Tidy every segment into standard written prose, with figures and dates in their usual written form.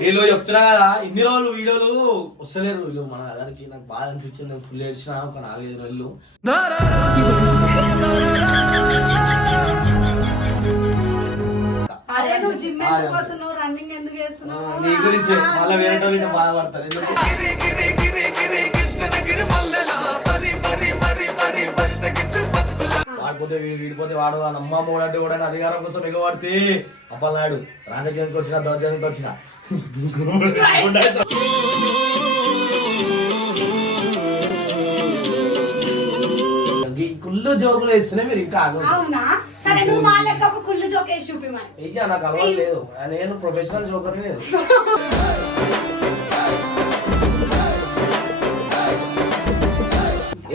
వీళ్ళు చెప్తున్నా కదా ఇన్ని రోజులు వీడియోలు వస్తలేరు వీళ్ళు మన దానికి నాకు బాధ అనిపించింది. నేను ఫుల్ ఏడ్చిన ఒక 4-5 నెలలు. నీ గురించి మళ్ళీ వేరే వాళ్ళు బాధపడతారు. ఎందుకు వాడిపోతే వీడిపోతే వాడు నమ్మ మూడంటే కూడా అధికారం కోసం ఎగబడితే అప్పలనాడు రాజకీయానికి వచ్చిన దౌర్జన్యానికి వచ్చిన కుళ్ళు జోకులు వేస్తేనే మీరు ఇంకా అయ్యా నాకు అలవాటు లేదు. నేను ప్రొఫెషనల్ జోకర్ లేదు.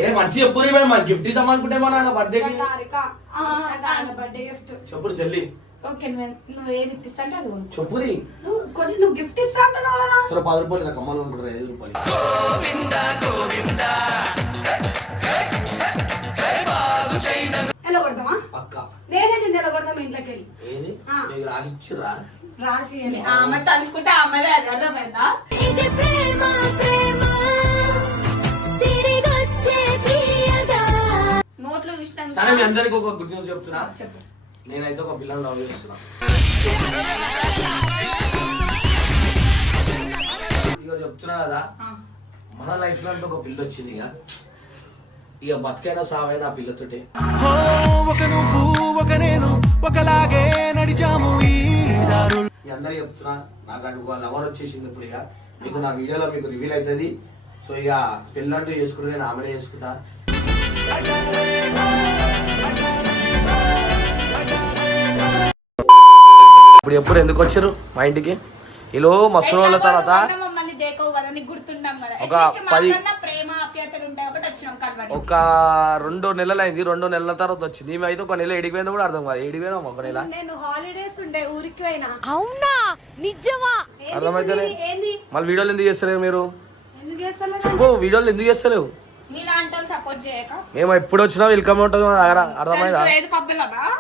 ఏ మంచి చెప్పు మేడం మాకు గిఫ్ట్ ఇద్దాం అనుకుంటే మా నాన్న బర్త్డేకి చెప్పుడు చెల్లి చెప్పురి నువ్వు గిఫ్ట్ ఇస్తా అంటున్నావు కదా. సరే 10 రూపాయలు నాకు అమ్మాలి అనుకుంటారు 5 రూపాయలు. ఎలా కొడతామా పక్క నేనే నిన్ను ఎలా కొడతామా ఇంట్లోకి వెళ్ళి ఏది మీకు రాసిచ్చిర్రా రాసి ఆమె తలుచుకుంటే ఆమెదే అది అర్థమైందా. నోట్లో ఇష్టం. సరే మీ అందరికి ఒక గుడ్ న్యూస్ చెప్తున్నా. చెప్పు. నేనైతే ఒక పిల్లని లవ్ చేస్తున్నా. ఇక చెప్తున్నా కదా మన లైఫ్ లో అంటే ఒక పిల్ల వచ్చింది. ఇక బతికైనా సావైనా ఆ పిల్లతోటే. ఒక నువ్వు ఒక నేను ఒకలాగే నడిచాము ఈ దారులు. మీ అందరికి చెప్తున్నా నాకు అటు లవర్ వచ్చేసింది. ఇప్పుడు ఇక మీకు నా వీడియోలో మీకు రివీల్ అవుతుంది. సో ఇక పెళ్ళంటూ చేసుకుంటే నేను ఆమెనే చేసుకుంటా. ఇప్పుడు ఎప్పుడు ఎందుకు వచ్చారు మా ఇంటికి? ఇలా మస్తు రోజుల తర్వాత ఒక 2 నెలలు అయింది. 2 నెలల తర్వాత వచ్చింది. ఈమె అయితే ఒక నెల ఎడిపోయిందో కూడా అర్థం కాదు. ఎడిపోయినా ఒక నెల అర్థమైతే మళ్ళీ వీడియోలు ఎందుకు చేస్తలేవు మీరు? చెప్పు వీడియోలు ఎందుకు చేస్తలేవు? మేము ఎప్పుడు వచ్చినా వెల్కమ్ ఉంటుంది మన దగ్గర. అర్థమైందా?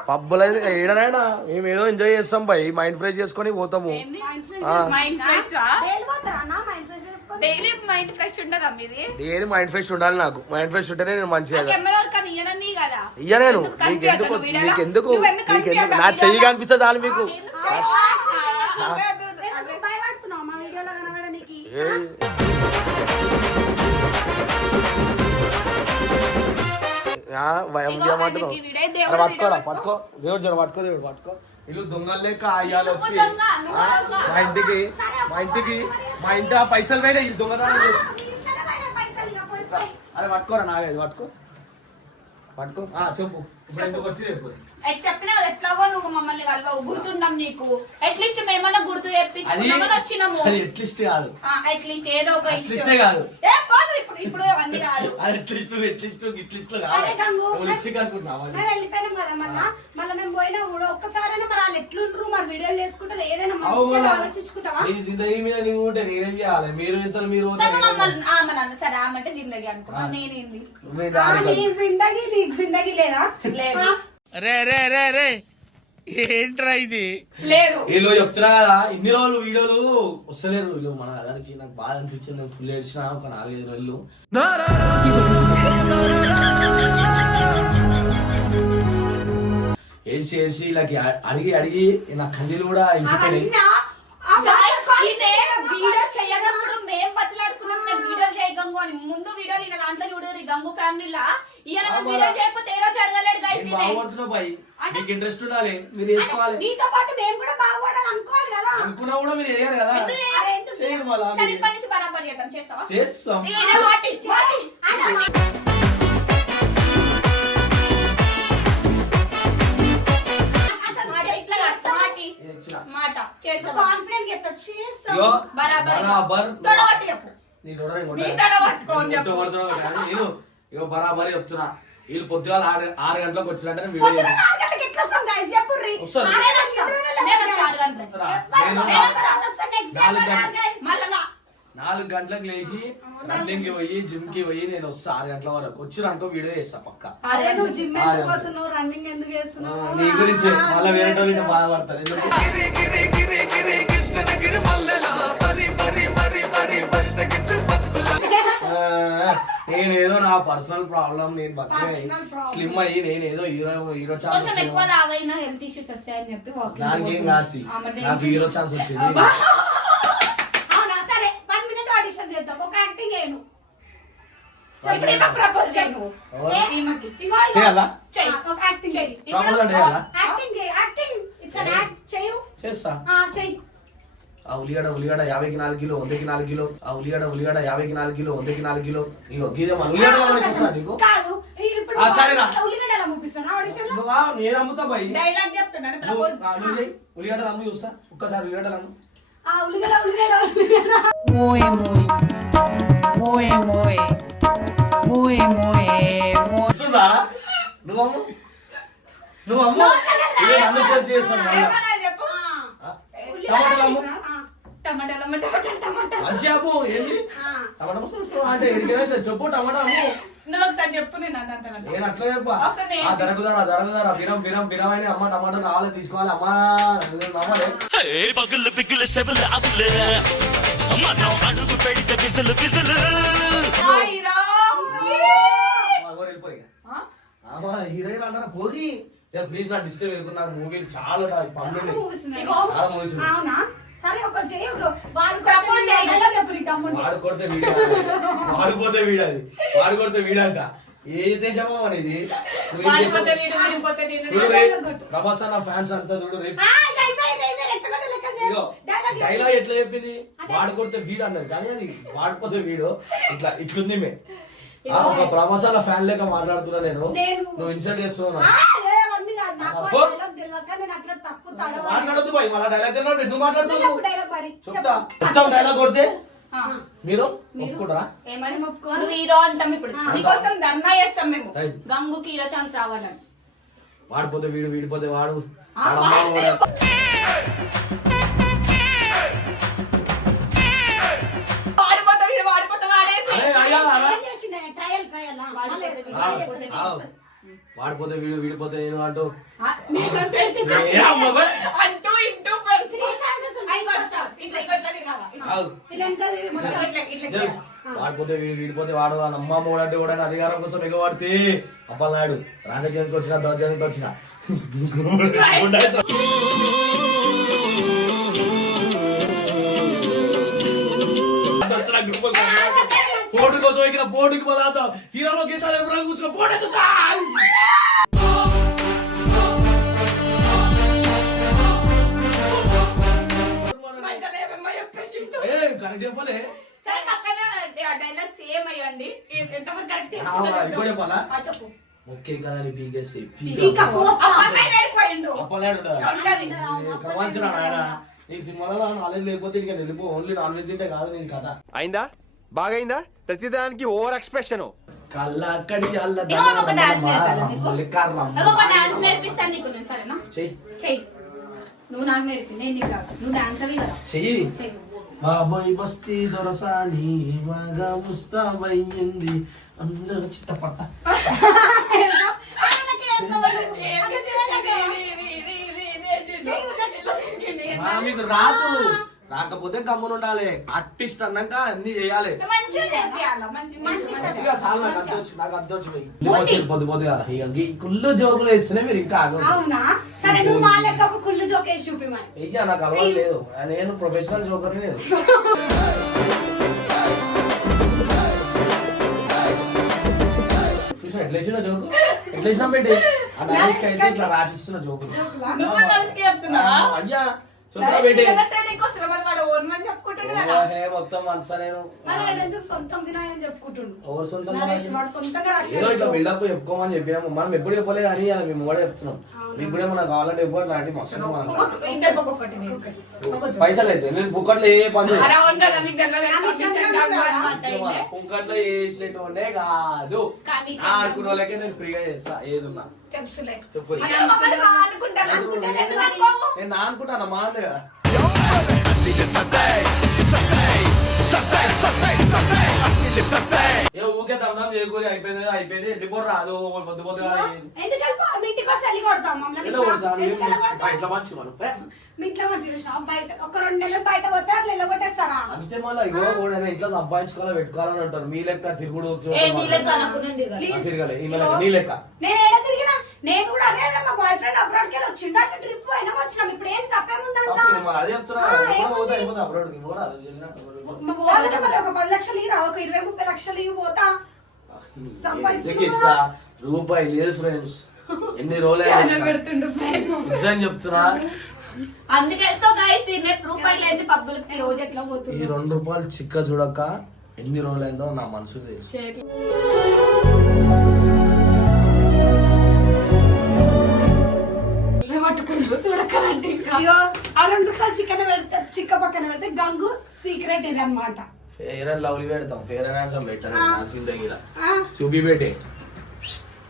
పబ్బులు అయితే ఏడనైనా మేము ఏదో ఎంజాయ్ చేస్తాం బై. మైండ్ ఫ్రెష్ చేసుకొని పోతాము. డైలీ మైండ్ ఫ్రెష్ ఉండదా మీది? డైలీ మైండ్ ఫ్రెష్ ఉండాలి. నాకు మైండ్ ఫ్రెష్ ఉంటేనే నేను మంచిగా ఇయ్య. నేను నీకెందుకు నా చెయ్యి కనిపిస్తుంది దాని మీకు పట్టుకోరా పట్టుకో దేవుడు జర పట్టుకో దేవుడు పట్టుకో. ఇల్లు దొంగలు లేక అయ్యాలు వచ్చి మా ఇంటి ఆ పైసలు వేడే ఈ దొంగతనం చేసి అరే పట్టుకోరా నాగేది పట్టుకో పట్టుకో. చెప్పు ఇప్పుడు ఎందుకు వచ్చి రేపు చెప్పినా ఎట్లాగో నువ్వు మమ్మల్ని కలవవు. గుర్తుండం నీకు. అట్లీస్ట్ మేమన్నా గుర్తు చెప్పించుకున్నామని వచ్చినాము. అట్లీస్ట్ కాదు అట్లీస్ట్ ఏదో ఒక కాదు. ఇప్పుడు అవన్నీ కాదు. వెళ్ళిపోయినాం కదా మళ్ళీ మేము పోయినా కూడా ఒక్కసారైనా మరి వాళ్ళు ఎట్లుంటారు మరి వీడియోలు చేసుకుంటారు ఏదైనా ఆలోచించుకుంటావా? నేనేం చేయాలి? మీరు సరే ఆమంటే జిందగీ అనుకున్నా. నేనేంది నీ జిందగీ నీకు జిందగీ లేదా? లేదు. ఏంట్రా ఇది? లేదు. వీళ్ళు చెప్తున్నా కదా ఇన్ని రోజులు వీడియోలు వస్తలేరు వీళ్ళు మన దానికి. నాకు బాధ అనిపించింది. నేను ఫుల్ ఏడ్చిన ఒక 4-5 నెలలు. ఏడ్చి ఇలా అడిగి నా కన్నీళ్ళు కూడా ఇంటికి మేము బతిలాడుకున్నాం. నేను వీడియో చేయ గంగు అని ముందు వీడియోలు ఇంకా దాంట్లో చూడు గంగు ఫ్యామిలీలా వీడియో చేయకపోతే ఏ రోజు అడగలేడు. మీకు ఇంట్రెస్ట్ ఉండాలి. మీరు వేసుకోవాలి. నీతో పాటు మేము కూడా బాగుపడాలి అనుకోవాలి కదా. అనుకున్నా కూడా మీరు వేయాలి కదా. నుంచి బరాబర్ చేద్దాం. చేస్తాం. మాట చేస్తాం. కాన్ఫిడెంట్ ఇక బరాబరి చెప్తున్నా. వీళ్ళు పొద్దుగాల 6 గంటలకు వచ్చినట్టు వీడియో 4 గంటలకు లేచి రన్నింగ్ కి పోయి జిమ్ కి పోయి నేను వస్తా 6 గంటల వరకు. వచ్చినాక వీడియో చేస్తా పక్క. నీ గురించి మళ్ళీ వేరే వాళ్ళు బాధపడతారు. ఎందుకు నేనేదో నా పర్సనల్ ప్రాబ్లం నేను బతికే Personal problem. స్లిమ్ అయ్యి నేనేదో హీరో ఛాన్స్ కొంచెం ఎక్కువ లావైనా హెల్త్ ఇష్యూస్ వస్తాయని చెప్పి దానికి ఏం కాదు నాకు హీరో ఛాన్స్ వచ్చింది అవునా సరే 1 మినిట్ ఆడిషన్ చేద్దాం ఒక యాక్టింగ్ చేయను ఇప్పుడు ఈమె ప్రపోజ్ చేయి నువ్వు ఎవరు? ఈమెకి ఇగో ఇగో. చేయాలా? చెయ్యి. ఒక యాక్టింగ్ చేయి Proposal అంటే చేయాలా? యాక్టింగ్ ఇట్స్ అన్ యాక్ట్ చేయు చేస్తా చెయ్యి ఆ ఉల్లిగడ్డ 50కి 4 కిలో 100కి 4 కిలో ఆ ఉల్లిగడ్డ 50కి 4 కిలో 100కి 4 కిలో ఇగో గీదే మన ఉల్లిగడ్డ ఇస్తా నీకు కాదు ఇప్పుడు సరేనా ఉల్లిగడ్డ పంపిస్తాను ఆడిషన్ లో నువ్వా నేను అమ్ముతా భయ్ డైలాగ్ చెప్తున్నాను ప్రపోజ్ ఉల్లిగడ్డ అమ్ము చూస్తా ఒక్కసారి ఉల్లిగడ్డ అమ్ము ఉల్లిగడ్డ Muy, muy, muy, muy, muy, muy. వస్తుందా నువ్వు అమ్ము నువ్వు అమ్ము ఇదే నన్ను చేసి చేస్తాను మళ్ళా. ఏమన్నా చెప్పు ఆ? టమాటాలు అమ్ము టమాటా మంచి అమ్ము ఏంది టమాటా అమ్ము. అంటే ఎడికైతే చెప్పు టమాటా అమ్ము నువ్వు ఒకసారి చెప్పు నేను అన్నంత నేను అట్లా చెప్పా ఒకసారి ఆ దరకుదారా బిరం అమ్మ టమాటా రావాలి తీసుకోవాలి అమ్మా నమ్మలే పగులు బిగులు సెబులు అబులు మనం అడుగు పెడితే పిసులు పిసులు హీరోయిన్ అంటారా పోగి ప్లీజ్ నా డిస్టర్బ్ చేయకుండా నాకు మూవీలు చాలా పనులు చాలా మూవీస్ అవునా సరే ఒక చెయ్యి వాడు వాడు కొడితే వీడియో వాడిపోతే వీడు అది వాడు కొడితే వీడంట ఏ దేశమో అనేది ప్రభాస్ అన్న ఫ్యాన్స్ అంతా చూడు రేపు డైలాగ్ ఎట్లా చెప్పింది వాడు కొడితే వీడు అన్నది కానీ అది వాడిపోతే వీడు ఇట్లా ఇట్లుంది మే ఒక ప్రభాస్ అన్న ఫ్యాన్ లెక్క మాట్లాడుతున్నా నేను నువ్వు ఇన్సల్ట్ చేస్తున్నావు మాట్లాడద్దు బాయ్ మళ్ళీ డైలాగ్ తెలియదు నువ్వు మాట్లాడుతున్నావు చెప్తా వచ్చావు డైలాగ్ కొడితే మీరు ఒప్పుకుంటారా ఏమని నువ్వు హీరో అంటాం ఇప్పుడు నీకోసం ధర్నా చేస్తాం మేము గంగుకి హీరో ఛాన్స్ రావాలని వాడిపోతే వీడు వీడిపోతే వాడు వాడమ్మా వాడు. వాడిపోతా వీడు వాడిపోతా వాడేంది అరే, అయ్యా, అలా. వాడిపోతే వీడు వీడిపోతే నేను అంటూ ఏ అమ్మ బే? అంటూ ఇంటూ ఆగు. వాడిపోతే వీడు వీడిపోతే వాడు ఆ నమ్మ మూడంటే కూడా అధికారం కోసం ఎగవాడితే అప్పలనాడు రాజకీయానికి వచ్చిన దౌర్జన్యానికి వచ్చిన పోటీ కోసం ఎక్కిన పోటీకి మళ్ళా హీరోలో గీతాలు ఎవరైనా కూర్చున్న పోటీ కరెక్ట్ చెప్పలే డైలాగ్ సేమ్ అయ్యండి ఎంతమంది కరెక్ట్ ఇప్పుడు చెప్పాలా చెప్పు ఓకే కదా అని పీకేసి అప్పలనాడు కమాంచిన నాయన నీకు సినిమాలో నాలెడ్జ్ లేకపోతే ఇక వెళ్ళిపో ఓన్లీ నాన్ వెజ్ తింటే కాదు నీది కథ అయిందా బాగైందా ప్రతిదానికి ఓవర్ ఎక్స్ప్రెషన్ కళ్ళక్కడి ఒక డాన్స్ నేర్పిస్తాను నీకు నేను సరేనా చెయ్యి నువ్వు నాకు నేర్పి నేను నీకు కాదు నువ్వు డాన్స్ అవి కదా చెయ్యి చెయ్యి బాబాయ్ బస్తీ దొరసాని బాగా ముస్తాబయ్యింది అందరూ చిట్టపట్ట మీకు రాదు రాకపోతే గమ్మున ఉండాలి ఆర్టిస్ట్ అన్నాక అన్ని చేయాలి ఇక చాలు నాకు అంత వచ్చి నాకు అంత వచ్చి పొద్దు పొద్దు కుళ్ళు జోకులు వేస్తేనే మీరు ఇంకా అవునా సరే నువ్వు మా లెక్క ఒక కుళ్ళు జోక్ వేసి చూపిమని ఇక నాకు అలవాటు లేదు నేను ప్రొఫెషనల్ జోకర్ని లేదు చూసిన ఎట్లా వేసిన జోకు ఎట్లా వేసినా పెట్టి ఆ నరేష్ అయితే ఇట్లా రాసిస్తున్న జోకులు అయ్యా మొత్తం మనసా నేను సొంతం వినాయని చెప్పుకుంటుండు ఎవరు సొంతం వాడు సొంతంగా ఏదో ఇట్లా బిల్డప్ చెప్పుకోమని చెప్పినాము మనం ఎప్పుడు చెప్పలే కానీ మేము కూడా చెప్తున్నాం మీకు కూడా ఏమన్నా కావాలంటే ఎప్పుడు లాంటి మస్తు పైసలు అయితే నేను పుక్కట్లో ఏ పని పుక్కట్లో ఏ చేసేటోనే కాదు ఆడుకునే వాళ్ళకే నేను ఫ్రీగా చేస్తా ఏదున్నా చెప్పు నేను నా అనుకుంటాను మా అన్నయ్య ఏ ఊకే దమ్దాం చేయకూరి అయిపోయింది అయిపోయింది వెళ్ళిపోరు రాదు పొద్దు పొద్దు బయట ఒక 2 నెలలు బయట పోతే అట్లా కొట్టేస్తారా అంతే మళ్ళీ ఇగో ఓడైనా ఇంట్లో సంపాదించుకోవాలా పెట్టుకోవాలని అంటారు. మీ లెక్క తిరుగుడు మీ లెక్క అనుకున్నాను తిరగాలి. తిరగాలి ఈ లెక్క నీ లెక్క. నేను ఏడా తిరిగినా నేను కూడా అరే మా బాయ్ ఫ్రెండ్ అబ్రాడ్ కి వచ్చిండు అట్లా ట్రిప్ అయినా వచ్చినాం. ఇప్పుడు ఏం తప్పేముందంట? అదే చెప్తున్నా అబ్రాడ్కి పోరా మా వాళ్ళకి మరి ఒక 10 లక్షలు ఇరా, ఒక 20-30 లక్షలు ఇవి పోతా ఇస్తా రూపాయి లేదు ఫ్రెండ్స్. ఎన్ని రోజులు పెడుతుండు ఫ్రెండ్స్ నిజం చెప్తున్నా. అందుకే సో గైస్ ఈమె రూపాయలు అయితే పబ్బులకి రోజు ఎట్లా ఈ పోతుంది. 2 రూపాయలు చిక్క చూడక ఎన్ని రోజులైందో నా మనసు తెలుసు. చూడకండి ఇంకా అయ్యో ఆ 2 రూపాయలు చికెన్ పెడితే చిక్క పక్కన పెడితే గంగు సీక్రెట్ ఇది అన్నమాట. ఫేర్ అండ్ లవ్లీ పెడతాం. ఫేర్ అండ్ హ్యాండ్సమ్ పెట్టాను నా జిందగీల చూపి పెట్టే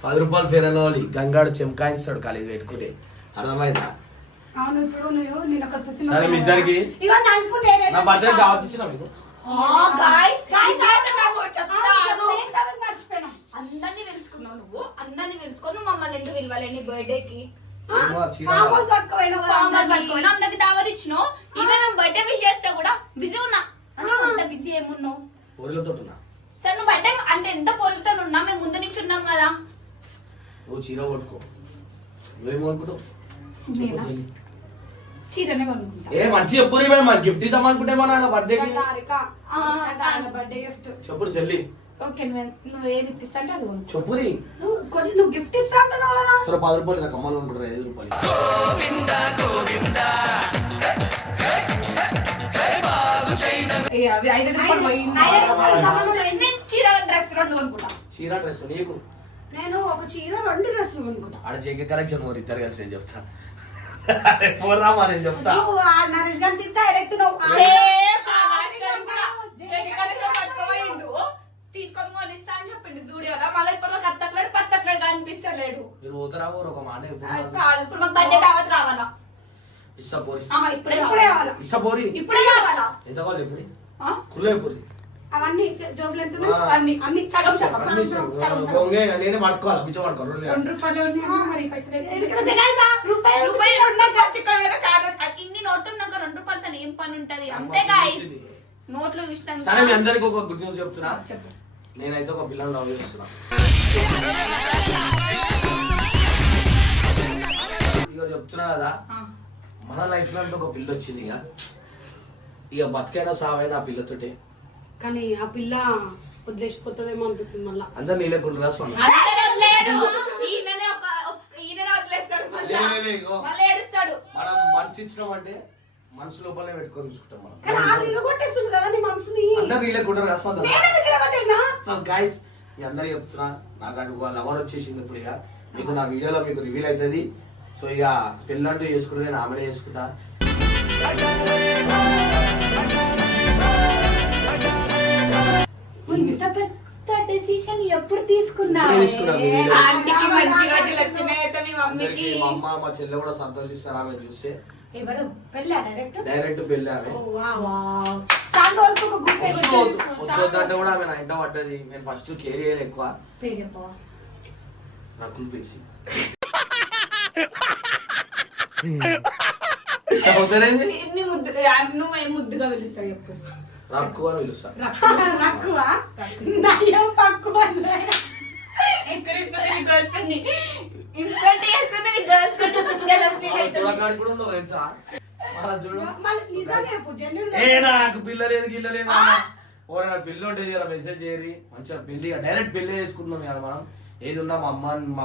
10 రూపాయలు ఫేర్ అండ్ లవ్లీ గంగాడు చెంకాయిస్తాడు కాలేజ్ పెట్టుకుంటే. అర్థమైందా? అవును ఇప్పుడు నువ్వు నిన్న కొత్త సినిమా సరే మీ ఇద్దరికి ఇగో నలుపు నేనే నా బర్త్డే దావత్ ఇచ్చిన మీకు. గాయ్స్ మర్చిపోయినా అందరినీ పిలుచుకున్నావు నువ్వు. అందరినీ పిలుచుకొని మమ్మల్ని ఎందుకు పిలవాలి నీ బర్త్డే కి? ఏమో చీర ఫామ్ హౌస్ పట్టుకోపోయినావు కదా సాంబార్ అందరినీ. పట్టుకొని అందరికి దావత్ ఇచ్చినావు. ఈవెన్ నువ్వు బర్త్డే విష్ చేస్తే కూడా బిజీ ఉన్నా అంటే అంత బిజీ ఏమున్నావు? ఊరిలతో ఉన్నా. సరే నువ్వు బర్త్డే అంటే ఎంత పొరుగుతో ఉన్నా మేము ముందు నుంచి ఉన్నాం కదా. నువ్వు చీర కొట్టుకో. నువ్వేం కొనుక్కుంటావు? నేనా? చీరనే కొనుక్కుంటా. ఏ మంచి చెప్పు మన గిఫ్ట్ ఇద్దామనుకుంటే మన బర్త్డేకి తారిక బర్త్డే గిఫ్ట్ చెప్పుడు చెల్లి ఓకే నువ్వు ఏది ఇప్పిస్తా అంటే అది కొనుక్కో. చెప్పురి. నువ్వు గిఫ్ట్ ఇస్తా అంటున్నావు కదా. సరే 10 రూపాయలు నాకు అమ్మలు అనుకుంటారు 5 రూపాయలు. అవి 5 రూపాయలు పోయింది. 5 రూపాయల సామాన్లు ఎన్ని? నేను చీర డ్రెస్ 2 కొనుక్కుంటా. చీర డ్రెస్ నీకు నేను ఒక చీర 2 డ్రెస్సులు కొనుక్కుంటా. ఆడ చెక్ కలెక్షన్ మరి ఇద్దరు కలిసి నేను చెప్తా. పోరామా నేను చెప్తా. నువ్వు ఆ నరేష్ గారిని తింటా డైరెక్ట్ నువ్వు తీసుకొని కొనిస్తా అని చెప్పిండు జూడియోలో. మళ్ళీ ఇప్పుడు కత్తక్కలేడు పత్తక్కలేడు కనిపిస్తలేడు. మీరు పోతారా పోరు ఒక మాట కాదు ఇప్పుడు మాకు బర్త్డే దావత్ కావాలా? ఇస్తా పోరి. ఇప్పుడే ఇప్పుడే కావాలా? కావాలా? ఇస్తా పోరి. ఇప్పుడే కావాలా? ఎంత కావాలి ఎప్పుడు ఆ? కుల్లే పోరి. అవన్నీ జోబులు ఎంత అన్ని అన్ని సగం సగం అన్ని సగం ఇస్తా. సగం సగం. గొంగే నేనే పట్టుకోవాలి పిచ్చ పట్టుకోవాలి 2 రూపాయలు ఉన్నాయి మరి పైసలు రూపాయలు రూపాయలు ఉన్నాక చికెన్ మీద కాదు. ఇన్ని నోట్లు ఉన్నాక 2 రూపాయలతో ఏం పని ఉంటది? అంతే గాయస్ నోట్లు చూసినాక. సరే మీ అందరికి ఒక గుడ్ న్యూస్ చెప్తున్నా. చెప్పు. నేనైతే ఒక పిల్లని లవ్ చేస్తున్నా. ఇక చెప్తున్నా కదా మన లైఫ్ లో అంటే ఒక పిల్ల వచ్చింది. ఇక బతికైనా సావైనా ఆ పిల్లతోటే. కానీ ఆ పిల్ల వదిలేసిపోతుందేమో అనిపిస్తుంది మళ్ళా. అందరు నీళ్ళకుంటారు రాసుకోండి. అందరూ వదిలేడు. ఈయననే ఈయననే వదిలేస్తాడు మళ్ళీ. మళ్ళీ ఏడుస్తాడు. మనం మనసు ఇచ్చినామంటే మనసు లోపలనే పెట్టుకొని చూసుకుంటాం మనం. కానీ ఆ నిలగొట్టేస్తుంది కదా నీ మనసుని. అందరు నీళ్ళకుంటారు రాసుకోండి. నేనెందుకు నిలగొట్టేసినా? సో గైస్ మీ అందరు చెప్తున్నా నాకు అటు వాళ్ళ లవర్ వచ్చేసింది. ఇప్పుడు ఇక మీకు నా వీడియోలో మీకు రివీల్ అవుతుంది. సో ఇక పెళ్ళంటూ చేసుకుంటే నేను ఆమెనే చేసుకుంటా. ఇంత పెద్ద డెసిషన్ ఎప్పుడు తీసుకున్నావు? ఇప్పుడే తీసుకున్నా మీ వీడియో. ఆంటీకి మంచి రోజులు వచ్చినాయి. మీ మమ్మీకి అందరికీ మా అమ్మ మా చెల్లె కూడా సంతోషిస్తారు ఆమె చూస్తే. ఎవరు? పెళ్ళా డైరెక్ట్? డైరెక్ట్ పెళ్ళి ఆమె. ఓ వావ్. వావ్. చాలా రోజులకు ఒక గుడ్ డే వచ్చేస్తుంది. వచ్చొద్దంటే కూడా ఆమె నా ఇంట పడ్డది. నేను ఫస్ట్ కేర్ చేయలేదు ఎక్కువ. పేరు చెప్పవా? రకుల్ పిలిచి అవుతారేంది నీ ముద్దు నువ్వేం ముద్దుగా పిలుస్తావు చెప్పు. రక్కు అని పిలుస్తా. రక్కువ నయం పక్కువ తులకాడు కూడా ఉండవు తెలుసా? మళ్ళా చూడు. మళ్ళీ నిజంగా చెప్పు జెన్యున్ ఏ నాకు పిల్ల లేదు గిల్ల లేదు ఓరే నా పిల్ల ఉంటే ఇలా మెసేజ్ చేయరి మంచిగా పెళ్లి డైరెక్ట్ పెళ్లి చేసుకుంటున్నాం కదా మనం. ఏది ఉన్నా మా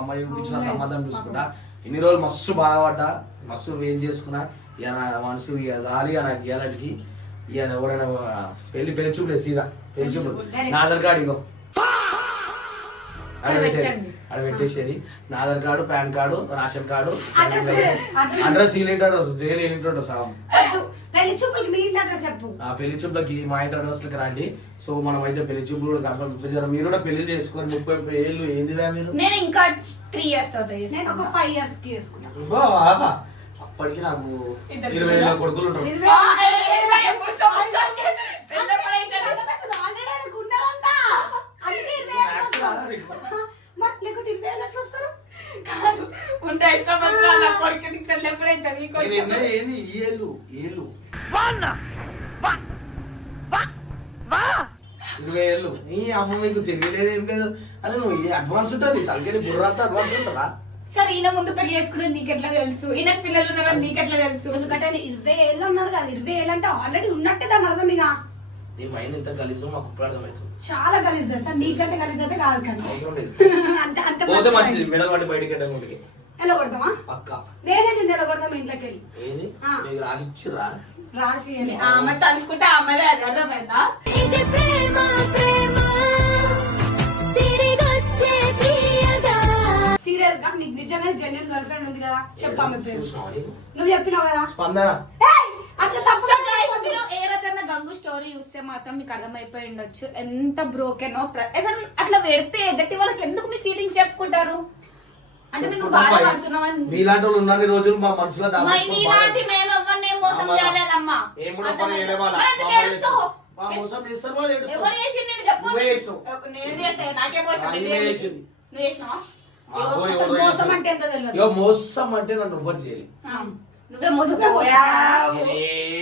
అమ్మ చూపించిన సంబంధం చూసుకుంటా. ఇన్ని రోజులు మస్తు బాధపడ్డా మస్తు వేస్ట్ చేసుకున్నా. ఇక నా మనసు ఇక జాలి నాకు ఇవ్వడానికి ఇక ఎవరైనా పెళ్లి చూపులే సీదా పెళ్లి చూపులు నా ఆధార్ కార్డు ఇగో అక్కడ పెట్టేసేది. నా Aadhaar card pan card ration card address ఈలింటి అడ్రస్ డైలీ ఈలింటి అడ్రస్ పెళ్లి చూపులకి మీ ఇంటి అడ్రస్ చెప్పు. ఆ పెళ్లి చూపులకి మా ఇంటి అడ్రస్ లకి రండి. సో మనం అయితే పెళ్లి చూపులు కూడా కన్ఫర్మ్ ఇప్పించారు. మీరు కూడా పెళ్లి చేసుకొని 30 ఏళ్ళు ఏందిరా మీరు? నేను ఇంకా 3 years అవుతాయి. నేను ఒక 5 years కి చేసుకున్నాను. అప్పటికి నాకు 20 ఏళ్ళ కొడుకులు ఉంటారు. ఎప్పుడైతే ఏంది ఏళ్ళు ఏళ్ళు 20,000 నీ అమ్మ మీకు తెలియలేదు ఏం లేదు అని నువ్వు అడ్వాన్స్ ఉంటుంది నీ తలకి బుర్రాతో అడ్వాన్స్ ఉంటుందా? సరే ఈయన ముందు పెళ్లి చేసుకునే నీకెట్లా తెలుసు, ఈయన పిల్లలు ఉన్నారని నీకెట్లా తెలుసు? ఎందుకంటే ఆయన 20,000 అన్నాడు కదా, 20,000 అంటే ఆల్రెడీ ఉన్నట్టే దాని అర్థం. ఇక నీ మైండ్ ఎంత కలిసి మాకు ఇప్పుడు అర్థమవుతుంది. చాలా గలీజ్ తెలుసా, నీకంటే గలీజ్ అయితే కాదు కానీ అవసరం లేదు. అంతే అంతే పోతే మంచిది మెడల్ పట్టి బయటికి వెళ్ళడానికి ఎలా కొడతామా? పక్క నేనే నిన్ను ఎలా కొడతామా ఇంట్లోకి వెళ్ళి ఏది నీకు రాగిచ్చిర్రా? రాసి ఆమె తలుచుకుంటే ఆమెదే అది అర్థమైందా? సీరియస్ గా నీకు నిజంగా జెన్యున్ గర్ల్ ఫ్రెండ్ ఉంది కదా, చెప్పామె పేరు. చూసినావా నీకు? నువ్వు చెప్పినావు కదా. స్పందన ఏయ్! అట్లా తప్పు So guys, మీరు ఏ రోజైనా గంగు స్టోరీ చూస్తే మాత్రం మీకు అర్థమైపోయి ఉండొచ్చు ఎంత బ్రోకెన్ అసలు అట్లా పెడితే ఎదుటి వాళ్ళకి ఎందుకు మీ ఫీలింగ్స్ చెప్పుకుంటారు అంటే మీరు బాధపడుతున్నావని. నీలాంటి వాళ్ళు ఉన్నన్ని రోజులు మా మనసులో నీలాంటి మేము ఎవరిని మోసం చేయలేదమ్మా. ఏం కూడా పని చేయలేమా? మరి ఎందుకు ఏడుస్తావు? మోసం చేస్తారు వాళ్ళు ఏడుస్తారు. ఎవరు చేసిండు నేను చెప్పు. నువ్వే చేసినావు. నేను చేసే నాకే మోసం. నువ్వే చేసింది. నువ్వు చేసినావా? అసలు మోసం అంటే ఎంత తెలియదు. ఇగో మోసం అంటే నన్ను ఎవ్వరు చేయాలి. నువ్వే మోసపోయావు.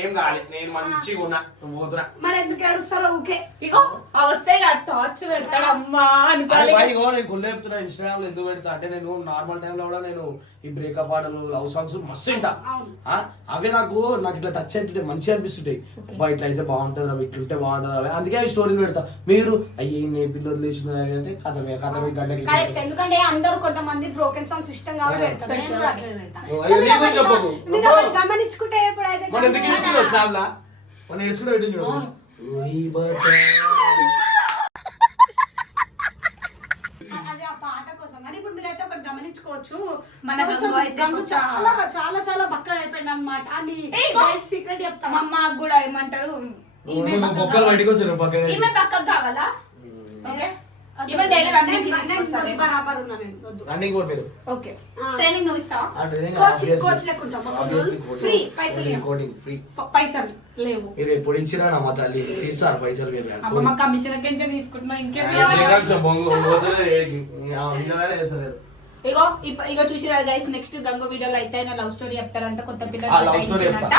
ఏం కాలేదు, నేను మంచిగా ఉన్నా, నువ్వు పోతున్నా. మరి ఎందుకు ఏడుస్తారో ఊకే. ఇగో ఆ వస్తే టార్చ్ పెడతాడు అమ్మా అనుకోవాలి. ఇగో నేను గుళ్ళు చెప్తున్నా ఇన్స్టాగ్రామ్ లో ఎందుకు పెడతా అంటే నేను నార్మల్ టైం లో కూడా నేను ఈ బ్రేకప్ పాటలు లవ్ సాంగ్స్ మస్తు వింటా. అవే నాకు ఇట్లా టచ్ అవుతుంటే మంచిగా అనిపిస్తుంటాయి. అబ్బా ఇట్లా అయితే బాగుంటుంది అవి ఇట్లుంటే బాగుంటుంది అవి, అందుకే అవి స్టోరీలు పెడతా. మీరు అయ్యి నే పిల్లలు లేచిన అంటే కథమే గంటకి కరెక్ట్. ఎందుకంటే అందరూ కొంతమంది బ్రోకెన్ సాంగ్స్ ఇష్టం కాబట్టి పెడతారు. నేను కూడా అట్లనే పెడతా. అయ్యో, నీ గురించి చెప్పకు. మీరు ఒకటి గమనించుకుంటే ఎప్పుడైతే మన ఎందుకు ఇచ్చిందో స్నాప్ లా మన ఎడుచుకుంటే పెట్టింది చూడు. అదే ఆ పాట కోసం. కానీ ఇప్పుడు మీరైతే ఒకటి గమనించుకోవచ్చు, మన కొంచెం గంగు అయితే గంగు కొంచెం చాలా చాలా చాలా బక్కగా అయిపోయింది అనమాట. అది సీక్రెట్ చెప్తాను. మా అమ్మ కూడా ఏమంటారు బొక్కలు బయటకు వస్తారు పక్కన. ఈమె పక్కకు కావాలా? ఓకే ఈమె డైలీ రన్నింగ్ బరాబర్ ఉన్నా నేను. వద్దు. రన్నింగ్ కూడా మీరు ఓకే ట్రైనింగ్ నువ్వు ఇస్తావా? కోచ్ లేకుంటాం ఫ్రీ, పైసలు లేవు. Coating free. పైసలు లేవు. మీరు ఎప్పుడు ఇచ్చినా నా మా తల్లి తీస్తారు పైసలు మీరు. అబ్బా మా కమిషన్ కింద తీసుకుంటున్నా ఇంకేం ఇగో ఇగో చూసిరా గైస్, నెక్స్ట్ గంగో వీడియోలో అయితే ఆయన లవ్ స్టోరీ చెప్తారంట. కొత్త పిల్లని పటాయించిందంట.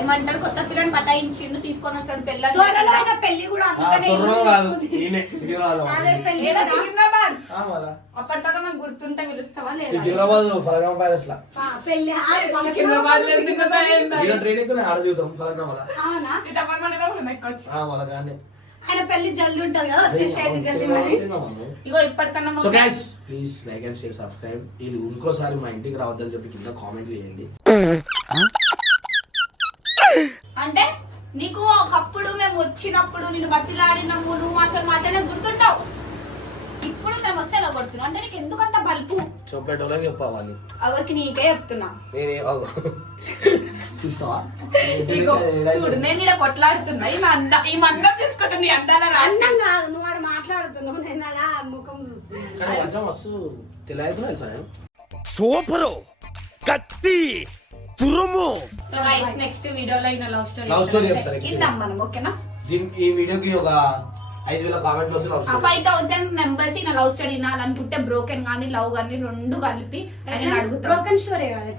ఏమంటారు కొత్త పిల్లని పటాయించిండు, తీసుకొని వస్తాడు త్వరలో ఆయన పెళ్లి కూడా అందుకనే అదే పెళ్లి కూడా. సికింద్రాబాద్ అప్పటిదాకా నాకు గుర్తుంటే పిలుస్తావా లేదా? సికింద్రాబాద్ ఫలగ్రామ ప్యాలెస్ లా పెళ్లి సికింద్రాబాద్ లో ఎందుకు పోయిందా? ట్రైన్ అయితే ఆడ చూద్దాం ఫలగ్రామ వల్ల. అవునా? సీతాఫలం మండలం కూడా ఎక్కొచ్చు. వాళ్ళ కానీ ఆయన పెళ్లి జల్దీ ఉంటది కదా, వచ్చేసేయండి జల్దీ మరి. ఇగో ఇప్పటికన్నా so guys please like and share subscribe. ఇది ఇంకోసారి మా ఇంటికి రావద్దని చెప్పి కింద కామెంట్ చేయండి. అంటే నీకు ఒకప్పుడు మేము వచ్చినప్పుడు నేను బతిలాడినము నువ్వు మాత్రం మాట్లాడే గుర్తుంటావు. ఇప్పుడు మేము వస్తే ఎలా కొడుతున్నావు అంటే నీకు ఎందుకంత బల్పు? చెప్పేటోళ్ళకి చెప్పాలి. ఎవరికి నీకే చెప్తున్నా. నేనే చూస్తావా ఇగో చూడు నేను ఇలా కొట్లాడుతున్నా. ఈ మందం చూసుకుంటుంది అందాల రాసి. అన్నం కాదు, నువ్వు ఆడ మాట్లాడుతున్నావు, నేను ఆడ ముఖం చూస్తున్నాను. కానీ కొంచెం మస్తు తెలియదు తెలుసా సూపరు కత్తి తురుము. సో గైస్ నెక్స్ట్ వీడియోలో ఈయన లవ్ Love story చెప్తారు. ఇద్దాం మనం ఓకేనా? ఈ వీడియోకి ఒక 5,000 కామెంట్లు వస్తే లవ్ స్టోరీ. 5,000 మెంబర్స్ ఈయన లవ్ స్టోరీ వినాలనుకుంటే బ్రోకెన్ గానీ లవ్ గానీ రెండు కలిపి ఆయన అడుగుతాం. బ్రోకెన్ స్టోరీ కాదు.